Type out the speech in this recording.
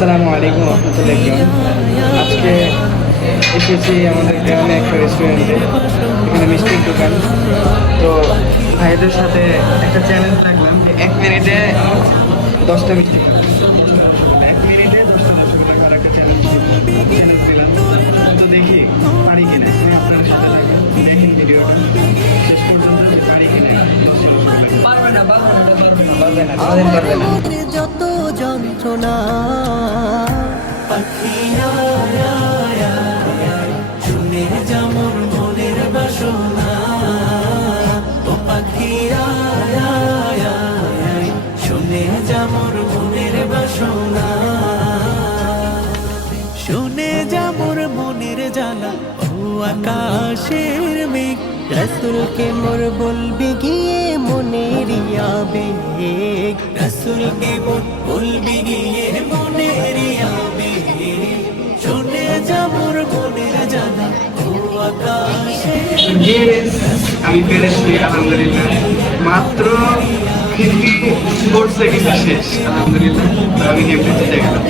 আসসালামু আলাইকুম রহমতুল্লাহ। আজকে এসেছি আমাদের গ্রামে একটা রেস্টুরেন্টে, এখানে মিষ্টির দোকান। তো ভাইদের সাথে একটা চ্যালেঞ্জ রাখলাম যে 1 মিনিটে 10টা মিষ্টি খাবো। 1 মিনিটে 10টা রসগোল্লা খাওয়ার একটা চ্যালেঞ্জ দিলাম। তো দেখি পারি কিনা। আমি আপনাদের সাথে থাকি, দেখেন ভিডিওটা শেষ পর্যন্ত যে পারি কিনা 10টা রসগোল্লা। পারবে না, কোনোদিন পারবে না। যত যন্ত্রণা পাখিয়া শুনে যেমন মনের বাসনা ও পাখিয়া শুনে যেমন মনের বাসনা শুনে যেমন মনের জ্বালা ও আকাশের মেঘ রসুলকে মোর বলবি গিয়ে মনের আবেগ রসুলকে মোর বলবি গিয়ে মনের আবেগ শুনে যামোর মনের জ্বালা ও আকাশের আমি পেরেছি আলহামদুলিল্লাহ। মাত্র 54 সেকেন্ড শেষ, আলহামদুলিল্লাহ। আমি গেমটা জিতে গেলাম।